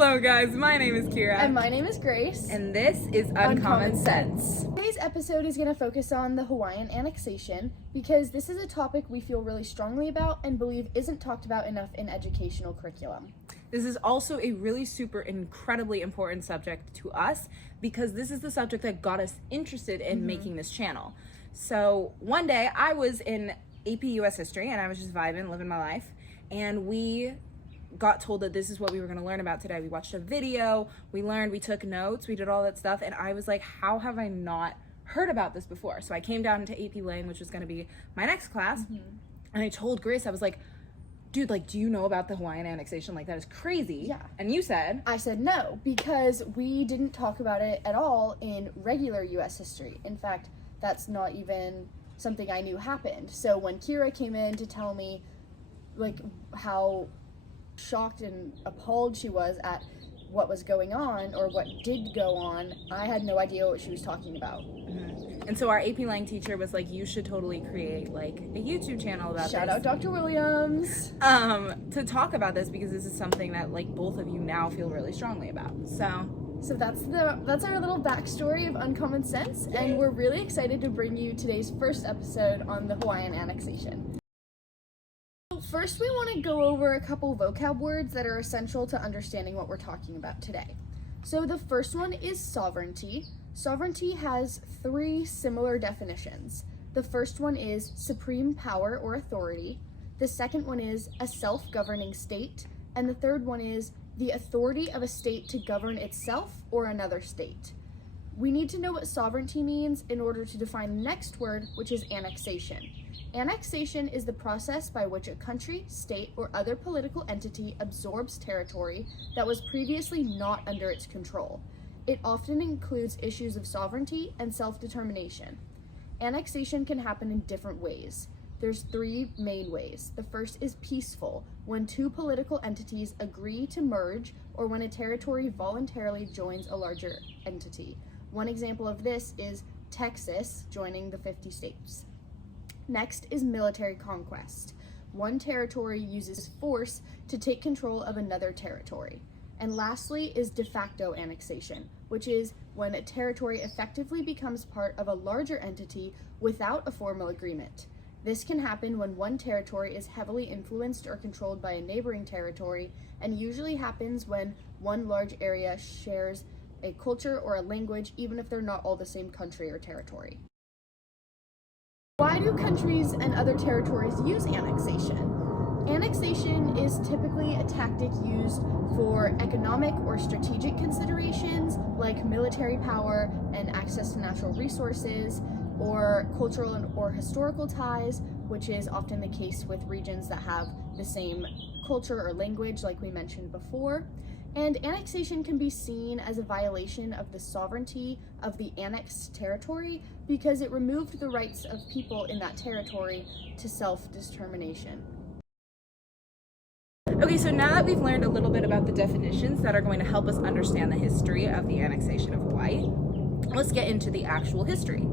Hello guys, my name is Kira. And my name is Grace. And this is Uncommon Sense. Today's episode is going to focus on the Hawaiian annexation because this is a topic we feel really strongly about and believe isn't talked about enough in educational curriculum. This is also a really super incredibly important subject to us because this is the subject that got us interested in making this channel. So one day I was in AP US History and I was just vibing, living my life, and we got told that this is what we were going to learn about today. We watched a video, we learned, we took notes, we did all that stuff, and I was like, how have I not heard about this before? So I came down into AP Lang, which was going to be my next class, and I told Grace, I was like, dude, like, do you know about the Hawaiian annexation? Like, that is crazy. Yeah. And you said? I said no, because we didn't talk about it at all in regular US history. In fact, that's not even something I knew happened. So when Kira came in to tell me, like, how shocked and appalled she was at what was going on or what did go on, I had no idea what she was talking about. And so our AP Lang teacher was like, you should totally create like a YouTube channel about Shout this. out Dr. Williams. To talk about this because this is something that like both of you now feel really strongly about. So that's our little backstory of Uncommon Sense, and we're really excited to bring you today's first episode on the Hawaiian annexation. First, we want to go over a couple vocab words that are essential to understanding what we're talking about today. So the first one is sovereignty. Sovereignty has three similar definitions. The first one is supreme power or authority. The second one is a self-governing state. And the third one is the authority of a state to govern itself or another state. We need to know what sovereignty means in order to define the next word, which is annexation. Annexation is the process by which a country, state, or other political entity absorbs territory that was previously not under its control. It often includes issues of sovereignty and self-determination. Annexation can happen in different ways. There's three main ways. The first is peaceful, when two political entities agree to merge or when a territory voluntarily joins a larger entity. One example of this is Texas joining the 50 states. Next is military conquest. One territory uses force to take control of another territory. And lastly is de facto annexation, which is when a territory effectively becomes part of a larger entity without a formal agreement. This can happen when one territory is heavily influenced or controlled by a neighboring territory, and usually happens when one large area shares a culture or a language, even if they're not all the same country or territory. Why do countries and other territories use annexation? Annexation is typically a tactic used for economic or strategic considerations like military power and access to natural resources, or cultural or historical ties, which is often the case with regions that have the same culture or language like we mentioned before. And annexation can be seen as a violation of the sovereignty of the annexed territory because it removed the rights of people in that territory to self-determination. okay, so now that we've learned a little bit about the definitions that are going to help us understand the history of the annexation of Hawaii, let's get into the actual history.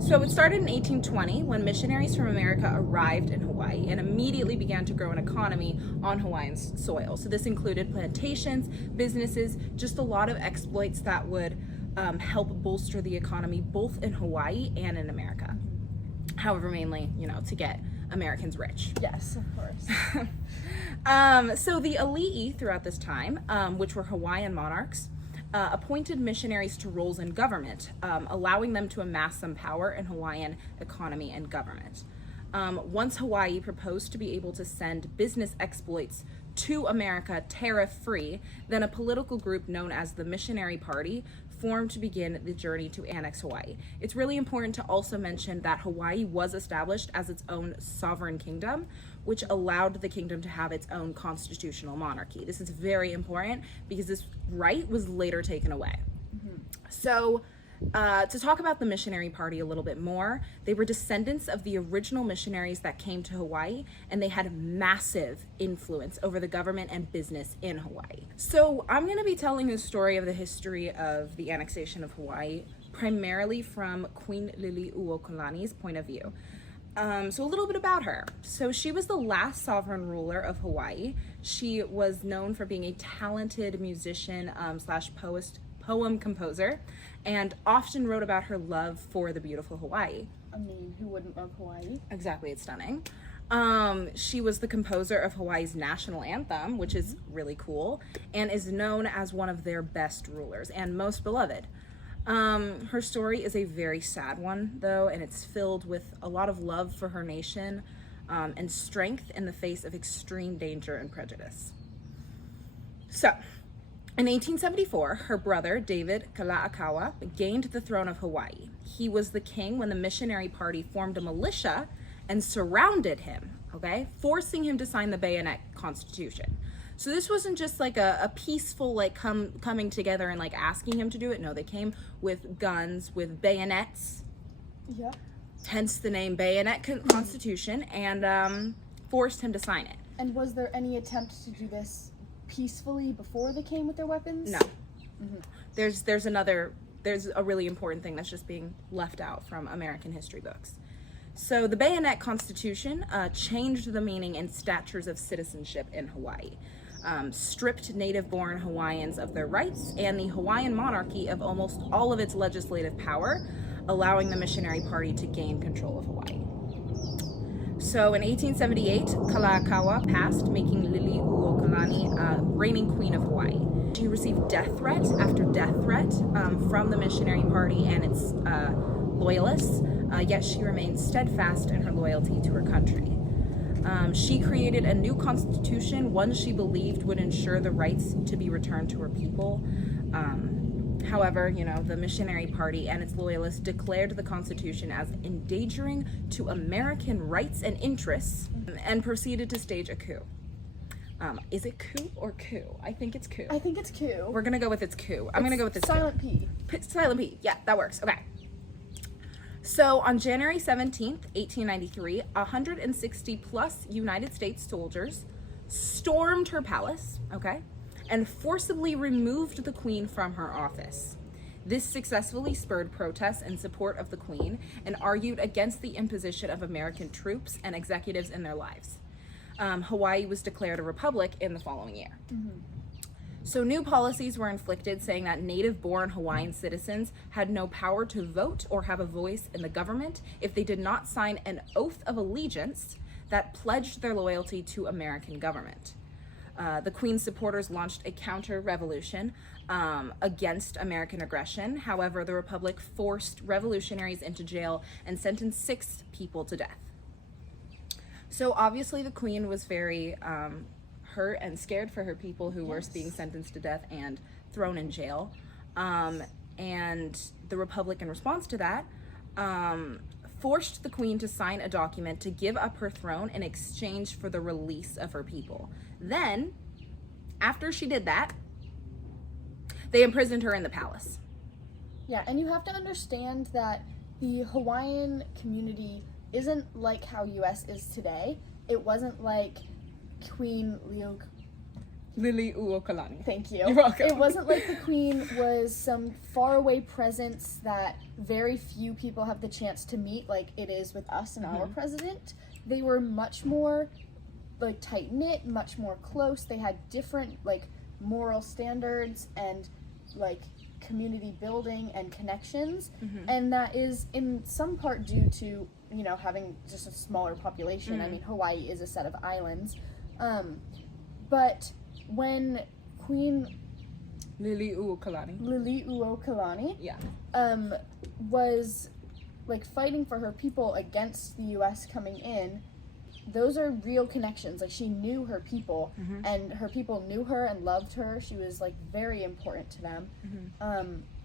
So it started in 1820 when missionaries from America arrived in Hawaii and immediately began to grow an economy on Hawaiian soil. So this included plantations, businesses, just a lot of exploits that would help bolster the economy both in Hawaii and in America. However, mainly, to get Americans rich. Yes, of course. So the alii throughout this time, which were Hawaiian monarchs, appointed missionaries to roles in government, allowing them to amass some power in Hawaiian economy and government. Once Hawaii proposed to be able to send business exploits to America tariff-free, then a political group known as the Missionary Party formed to begin the journey to annex Hawaii. It's really important to also mention that Hawaii was established as its own sovereign kingdom, which allowed the kingdom to have its own constitutional monarchy. This is very important because this right was later taken away. So to talk about the Missionary Party a little bit more, they were descendants of the original missionaries that came to Hawaii, and they had massive influence over the government and business in Hawaii. So I'm going to be telling the story of the history of the annexation of Hawaii primarily from Queen Liliuokalani's point of view. So a little bit about her. So she was the last sovereign ruler of Hawaii. She was known for being a talented musician slash poem composer, and often wrote about her love for the beautiful Hawaii. I mean, who wouldn't love Hawaii? Exactly, it's stunning. She was the composer of Hawaii's national anthem, which is really cool, and is known as one of their best rulers and most beloved. Her story is a very sad one, though, and it's filled with a lot of love for her nation and strength in the face of extreme danger and prejudice. So, in 1874, her brother, David Kalakaua, gained the throne of Hawaii. He was the king when the missionary party formed a militia and surrounded him, okay, forcing him to sign the Bayonet Constitution. So this wasn't just like a peaceful, like, coming together and like asking him to do it. No, they came with guns, with bayonets. Yeah. Hence the name Bayonet Constitution, and forced him to sign it. And was there any attempt to do this peacefully before they came with their weapons? No. There's a really important thing that's just being left out from American history books. So the Bayonet Constitution changed the meaning and statutes of citizenship in Hawaii, stripped native-born Hawaiians of their rights and the Hawaiian monarchy of almost all of its legislative power, allowing the missionary party to gain control of Hawaii. So in 1878, Kalakaua passed, making Liliuokalani reigning queen of Hawaii. She received death threat after death threat from the missionary party and its loyalists, yet she remained steadfast in her loyalty to her country. She created a new constitution, one she believed would ensure the rights to be returned to her people. However, the missionary party and its loyalists declared the Constitution as endangering to American rights and interests and proceeded to stage a coup. Is it coup or coup? I think it's coup. I think it's coup. We're gonna go with it's coup. I'm gonna go with this silent coup. P. Silent P. Yeah, that works. Okay. So on January 17th, 1893, 160 plus United States soldiers stormed her palace, okay, and forcibly removed the queen from her office. This successfully spurred protests in support of the queen and argued against the imposition of American troops and executives in their lives. Hawaii was declared a republic in the following year. So new policies were inflicted saying that native-born Hawaiian citizens had no power to vote or have a voice in the government if they did not sign an oath of allegiance that pledged their loyalty to American government. The Queen's supporters launched a counter-revolution against American aggression. However, the Republic forced revolutionaries into jail and sentenced 6 people to death. So obviously the Queen was very hurt and scared for her people who were being sentenced to death and thrown in jail. And the Republic, in response to that, forced the Queen to sign a document to give up her throne in exchange for the release of her people. Then, after she did that, they imprisoned her in the palace. Yeah, and you have to understand that the Hawaiian community isn't like how US is today. It wasn't like Queen Liliuokalani. Thank you. You're welcome. It wasn't like the Queen was some faraway presence that very few people have the chance to meet like it is with us and our president. They were much more like tight-knit, much more close. They had different like moral standards and like community building and connections, and that is in some part due to having just a smaller population. I mean, Hawaii is a set of islands, but when Queen Liliuokalani was like fighting for her people against the US coming in, those are real connections. Like, she knew her people, and her people knew her and loved her. She was like very important to them.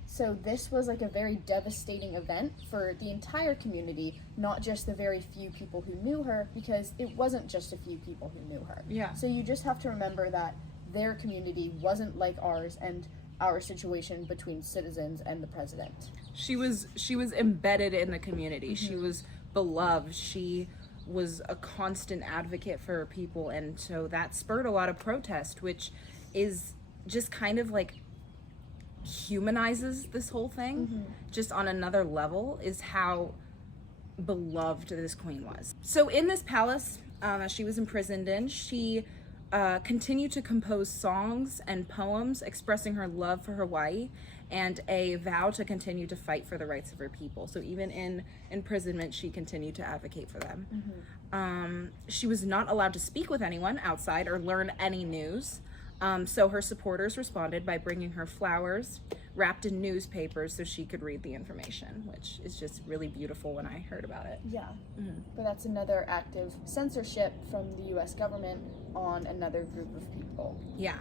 So this was like a very devastating event for the entire community, not just the very few people who knew her, because it wasn't just a few people who knew her. Yeah. So you just have to remember that their community wasn't like ours and our situation between citizens and the president. She was embedded in the community. She was beloved. She was a constant advocate for her people, and so that spurred a lot of protest, which is just kind of like humanizes this whole thing just on another level, is how beloved this queen was. So in this palace, as she was imprisoned in, she continued to compose songs and poems expressing her love for Hawaii and a vow to continue to fight for the rights of her people. So even in imprisonment, she continued to advocate for them. She was not allowed to speak with anyone outside or learn any news. So her supporters responded by bringing her flowers wrapped in newspapers so she could read the information, which is just really beautiful when I heard about it. Yeah. But that's another act of censorship from the U.S. government on another group of people. Yeah.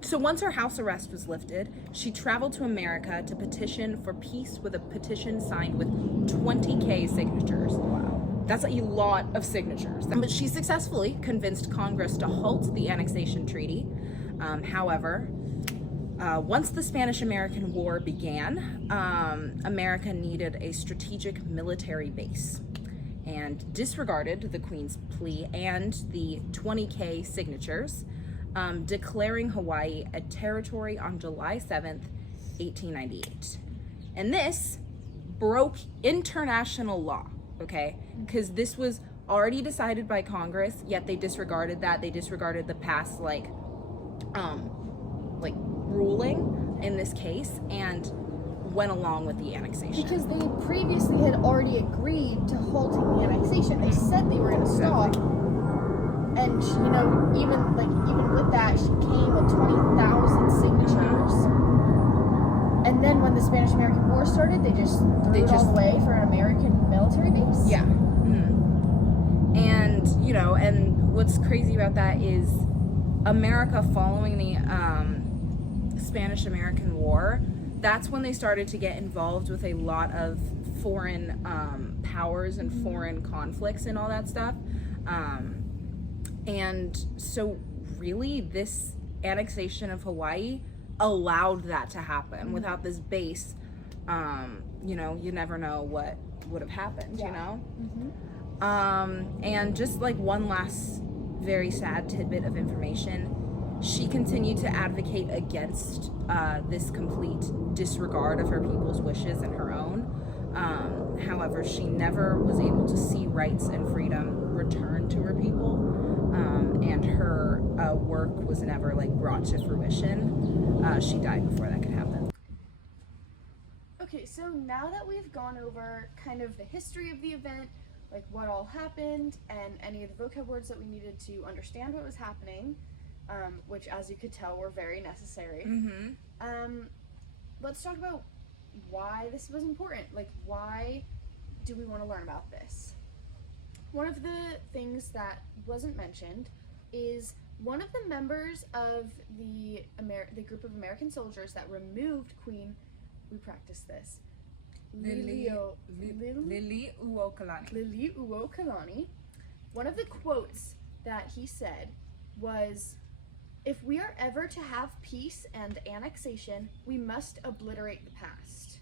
So once her house arrest was lifted, she traveled to America to petition for peace with a petition signed with 20,000 signatures. Wow. That's a lot of signatures. But she successfully convinced Congress to halt the Annexation Treaty. However, once the Spanish-American War began, America needed a strategic military base and disregarded the Queen's plea and the 20,000 signatures, declaring Hawaii a territory on July 7th, 1898. And this broke international law, okay? Because this was already decided by Congress, yet they disregarded that. They disregarded the past, ruling in this case and went along with the annexation. Because they previously had already agreed to halting the annexation. They said they were going to stop. And, even with that, she came with 20,000 signatures. And then when the Spanish-American War started, they just threw it all away for an American military base? Yeah. And, and what's crazy about that is America following the Spanish-American War, that's when they started to get involved with a lot of foreign powers and foreign conflicts and all that stuff. And so really this annexation of Hawaii allowed that to happen. Without this base, you never know what would have happened, and just one last very sad tidbit of information, she continued to advocate against this complete disregard of her people's wishes and her own. However, she never was able to see rights and freedom returned to her people, and her work was never brought to fruition. She died before that could happen. Okay, so now that we've gone over kind of the history of the event, what all happened, and any of the vocab words that we needed to understand what was happening, which, as you could tell, were very necessary. Let's talk about why this was important. Why do we want to learn about this? One of the things that wasn't mentioned is one of the members of the group of American soldiers that removed Queen, we practiced this, Liliuokalani. One of the quotes that he said was, "If we are ever to have peace and annexation, we must obliterate the past."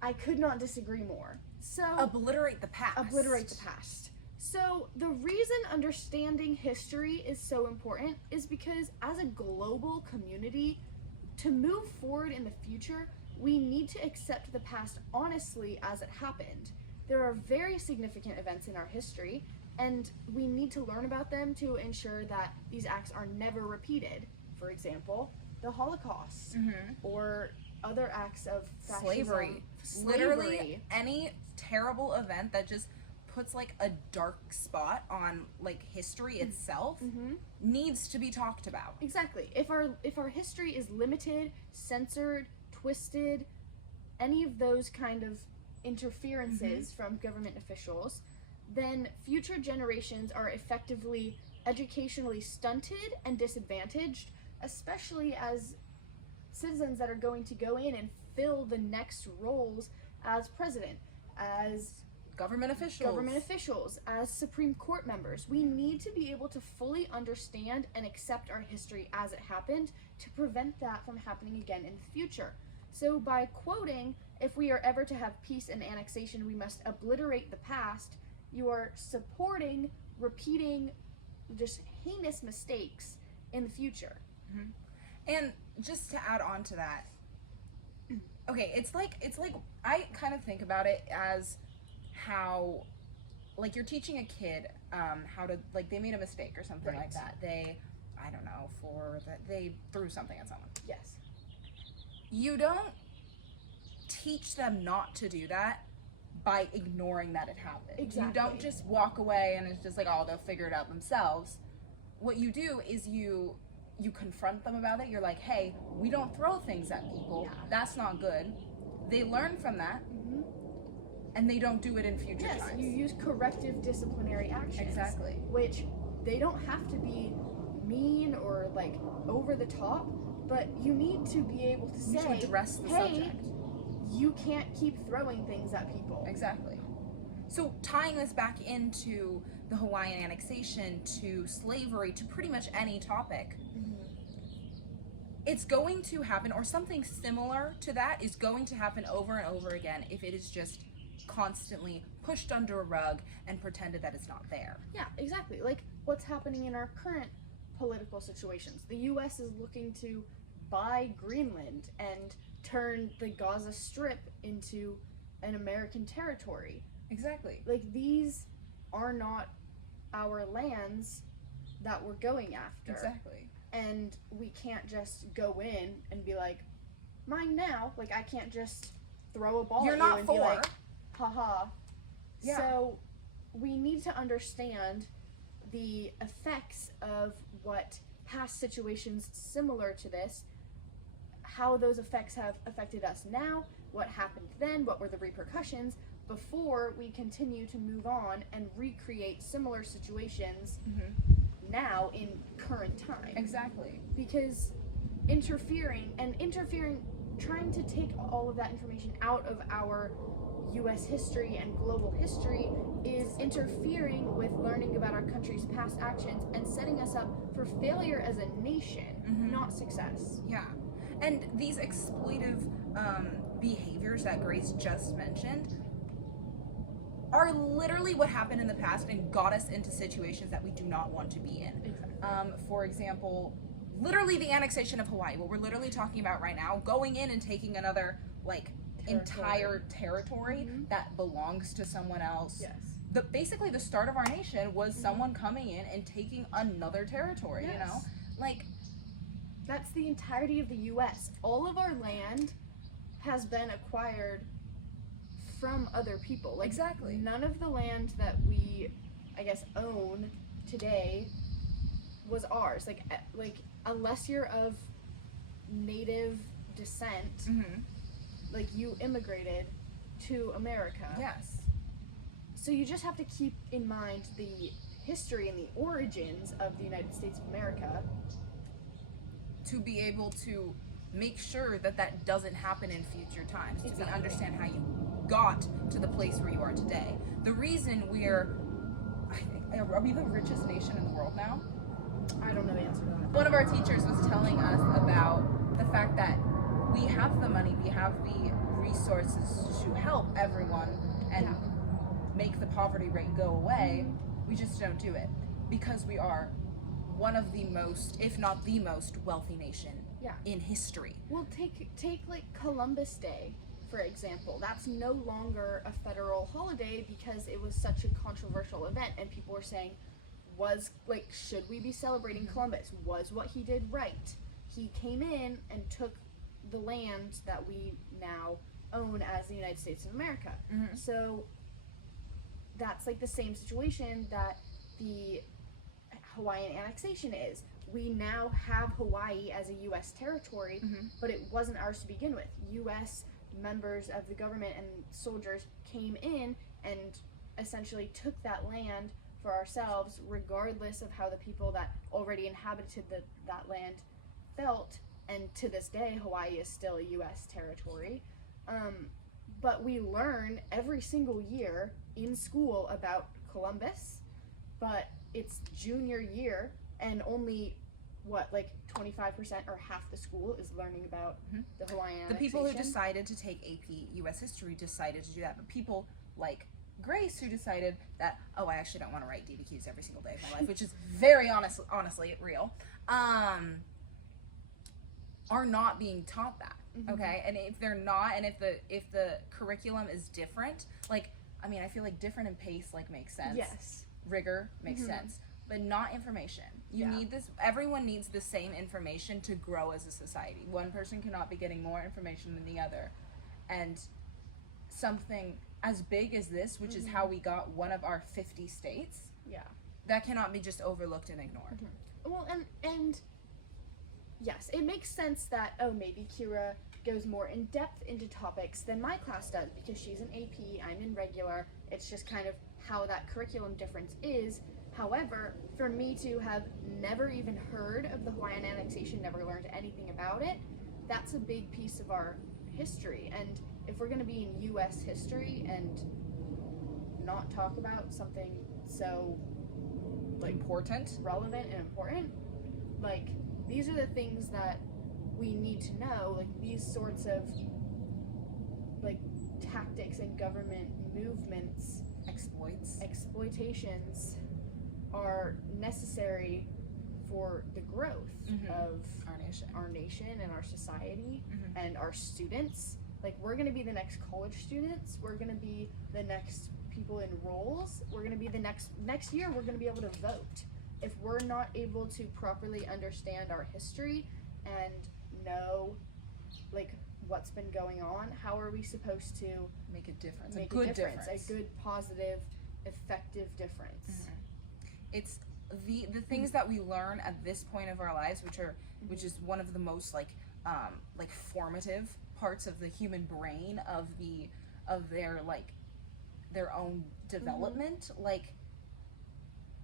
I could not disagree more. So Obliterate the past. Obliterate the past. So the reason understanding history is so important is because as a global community, to move forward in the future, we need to accept the past honestly as it happened. There are very significant events in our history, and we need to learn about them to ensure that these acts are never repeated. For example, the Holocaust, or other acts of fascism, slavery. Literally any terrible event that just puts a dark spot on history itself needs to be talked about. Exactly. If our history is limited, censored, twisted, any of those kind of interferences from government officials, then future generations are effectively educationally stunted and disadvantaged, especially as citizens that are going to go in and fill the next roles as president, as government officials, as Supreme Court members. We need to be able to fully understand and accept our history as it happened to prevent that from happening again in the future. So by quoting, "If we are ever to have peace and annexation, we must obliterate the past," you are supporting repeating just heinous mistakes in the future. And just to add on to that, okay, it's like I kind of think about it as how, like, you're teaching a kid how to, like, they made a mistake or something Right. like that. I don't know, they threw something at someone. Yes. You don't teach them not to do that by ignoring that it happened. Exactly. You don't just walk away and it's just like, oh, they'll figure it out themselves. What you do is you confront them about it. You're like, hey, we don't throw things at people. Yeah. That's not good. They learn from that, and they don't do it in future Yes, times. you use corrective disciplinary actions. Exactly. Which they don't have to be mean or like over the top, but you need to be able to You say, need to address the hey, subject. you can't keep throwing things at people. Exactly. So tying this back into the Hawaiian annexation, to slavery, to pretty much any topic, it's going to happen, or something similar to that is going to happen over and over again if it is just constantly pushed under a rug and pretended that it's not there. Yeah, exactly. Like what's happening in our current political situations. The US is looking to buy Greenland and turn the Gaza Strip into an American territory. Exactly. Like these are not our lands that we're going after. Exactly. And we can't just go in and be like, mine now. Like I can't just throw a ball You're at not you and for. be like, haha. Yeah. So we need to understand the effects of what past situations similar to this, how those effects have affected us now, what happened then, what were the repercussions, before we continue to move on and recreate similar situations now in current time. Exactly. Because interfering, trying to take all of that information out of our US history and global history is interfering with learning about our country's past actions and setting us up for failure as a nation, not success. Yeah. And these exploitive behaviors that Grace just mentioned are literally what happened in the past and got us into situations that we do not want to be in. Exactly. For example, literally the annexation of Hawaii, what we're literally talking about right now, going in and taking another, like, entire territory that belongs to someone else. Yes. Basically the start of our nation was someone coming in and taking another territory, you know? Yes. Like, That's the entirety of the US. All of our land has been acquired from other people. Like, exactly. none of the land that we, I guess, own today was ours. Like unless you're of native descent, like you immigrated to America. Yes. So you just have to keep in mind the history and the origins of the United States of America to be able to make sure that that doesn't happen in future times, to Exactly. understand how you got to the place where you are today. The reason we're, I think, are we the richest nation in the world now? I don't know the answer to that. One of our teachers was telling us about the fact that we have the money, we have the resources to help everyone and make the poverty rate go away. We just don't do it because we are one of the most, if not the most wealthy nation in history. Well, take like Columbus Day, for example. That's no longer a federal holiday because it was such a controversial event and people were saying, should we be celebrating Columbus? Was what he did right? He came in and took the land that we now own as the United States of America. So that's like the same situation that the Hawaiian annexation is. We now have Hawaii as a U.S. territory, but it wasn't ours to begin with. U.S. members of the government and soldiers came in and essentially took that land for ourselves, regardless of how the people that already inhabited that land felt. And to this day, Hawaii is still a U.S. territory. But we learn every single year in school about Columbus, but it's junior year and only 25% or half the school is learning about the Hawaiian annexation. The people who decided to take AP US history decided to do that, but people like Grace who decided that, oh, I actually don't want to write DBQs every single day of my life, which is very honestly real, are not being taught that. Okay, and if they're not, and if the curriculum is different, like, I mean, I feel like different in pace like makes sense. Yes. Rigor makes sense, but not information. You need this. Everyone needs the same information to grow as a society. One person cannot be getting more information than the other, and something as big as this, which is how we got one of our 50 states. Yeah. That cannot be just overlooked and ignored. Well, and yes, it makes sense that, oh, maybe Kira goes more in depth into topics than my class does because she's an AP, I'm in regular. It's just kind of how that curriculum difference is. However, for me to have never even heard of the Hawaiian annexation, never learned anything about it, that's a big piece of our history. And if we're going to be in U.S. history and not talk about something so important, relevant and important, like, these are the things that we need to know. Like, these sorts of like tactics and government movements, exploitations are necessary for the growth of our nation and our society and our students. Like, we're going to be the next college students, we're going to be the next people in roles, we're going to be the next year we're going to be able to vote. If we're not able to properly understand our history and know like what's been going on, how are we supposed to make a difference? A good, positive, effective difference. It's the things that we learn at this point of our lives, which is one of the most like formative parts of the human brain of their own development. Like,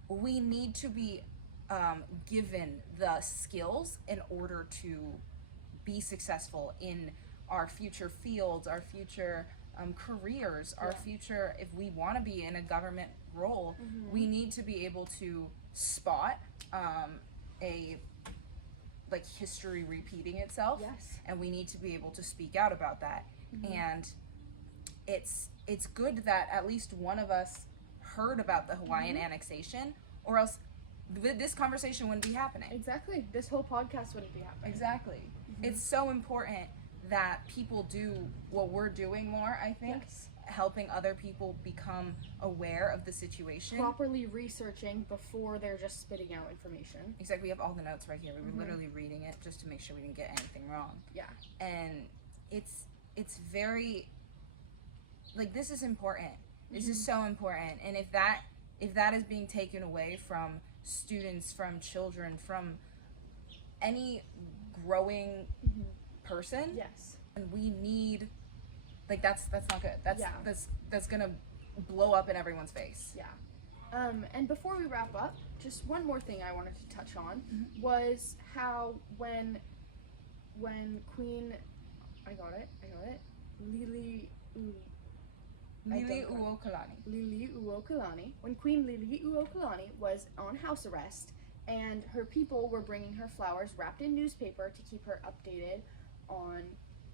we need to be given the skills in order to be successful in our future fields, our future careers, our future. If we want to be in a government role, we need to be able to spot a like history repeating itself, and we need to be able to speak out about that. And it's good that at least one of us heard about the Hawaiian annexation, or else this conversation wouldn't be happening. Exactly. This whole podcast wouldn't be happening. Exactly. It's so important that people do what we're doing more, I think. Helping other people become aware of the situation. Properly researching before they're just spitting out information. Exactly. We have all the notes right here. We were literally reading it just to make sure we didn't get anything wrong. Yeah. And it's very, like, this is important. This is so important. And if that is being taken away from students, from children, from any growing person, and we need, like, that's not good. That's gonna blow up in everyone's face. And before we wrap up, just one more thing I wanted to touch on was how when Queen, I got it, Liliuokalani, when Queen Liliuokalani was on house arrest and her people were bringing her flowers wrapped in newspaper to keep her updated on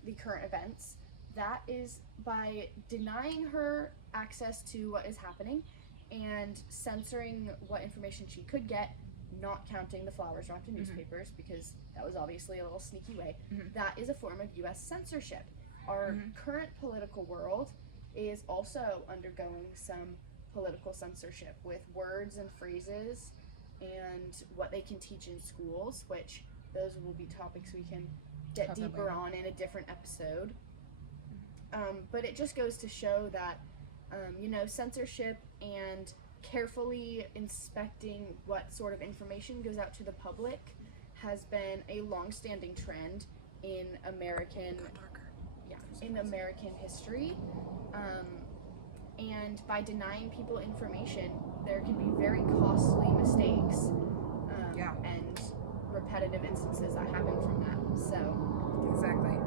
the current events, that is by denying her access to what is happening and censoring what information she could get, not counting the flowers wrapped in newspapers, because that was obviously a little sneaky way. That is a form of U.S. censorship. Our current political world is also undergoing some political censorship with words and phrases and what they can teach in schools, which those will be topics we can get deeper on in a different episode. But it just goes to show that, censorship and carefully inspecting what sort of information goes out to the public has been a long-standing trend in American history. And by denying people information, there can be very costly mistakes and repetitive instances that happen from that. So exactly,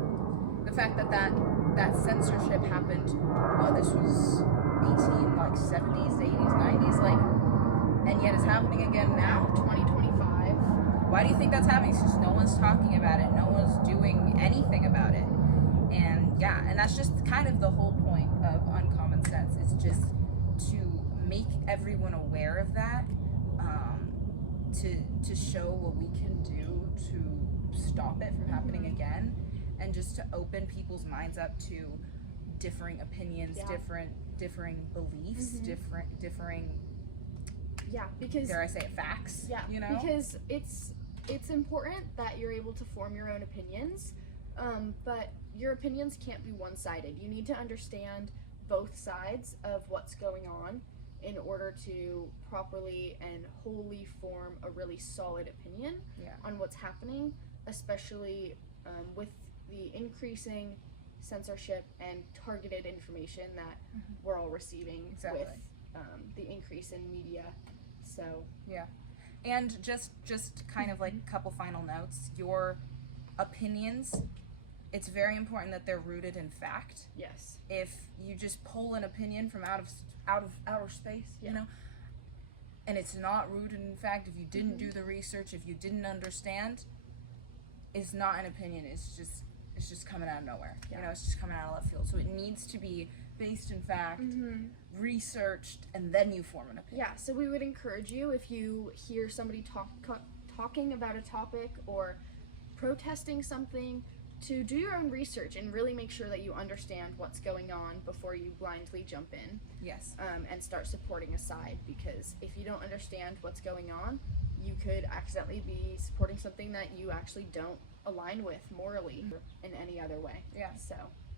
the fact that censorship happened, this was 70s, 80s, 90s, and yet it's happening again now, 2025. Why do you think that's happening? It's just no one's talking about it, no one's doing anything about it. And that's just kind of the whole point of Uncommon Sense, is just to make everyone aware of that, to show what we can do to stop it from happening again, and just to open people's minds up to differing opinions, Yeah. differing beliefs, differing, because dare I say it, facts. Yeah, you know, because it's important that you're able to form your own opinions, but your opinions can't be one-sided. You need to understand both sides of what's going on in order to properly and wholly form a really solid opinion on what's happening, especially with the increasing censorship and targeted information that we're all receiving with the increase in media. So and just kind of like a couple final notes. Your opinions, it's very important that they're rooted in fact. Yes. If you just pull an opinion from out of outer space, you know, and it's not rooted in fact, if you didn't do the research, if you didn't understand, it's not an opinion. It's just coming out of nowhere. You know, it's just coming out of left field. So it needs to be based in fact, researched, and then you form an opinion. Yeah, so we would encourage you, if you hear somebody talking about a topic or protesting something, to do your own research and really make sure that you understand what's going on before you blindly jump in. Yes. And start supporting a side, because if you don't understand what's going on, you could accidentally be supporting something that you actually don't align with morally in any other way. Yeah. So.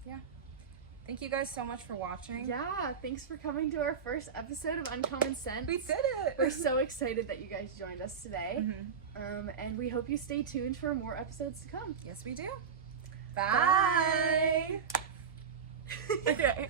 Yeah. Thank you guys so much for watching. Yeah, thanks for coming to our first episode of Uncommon Sense. We did it! We're so excited that you guys joined us today. And we hope you stay tuned for more episodes to come. Yes, we do. Bye! Bye.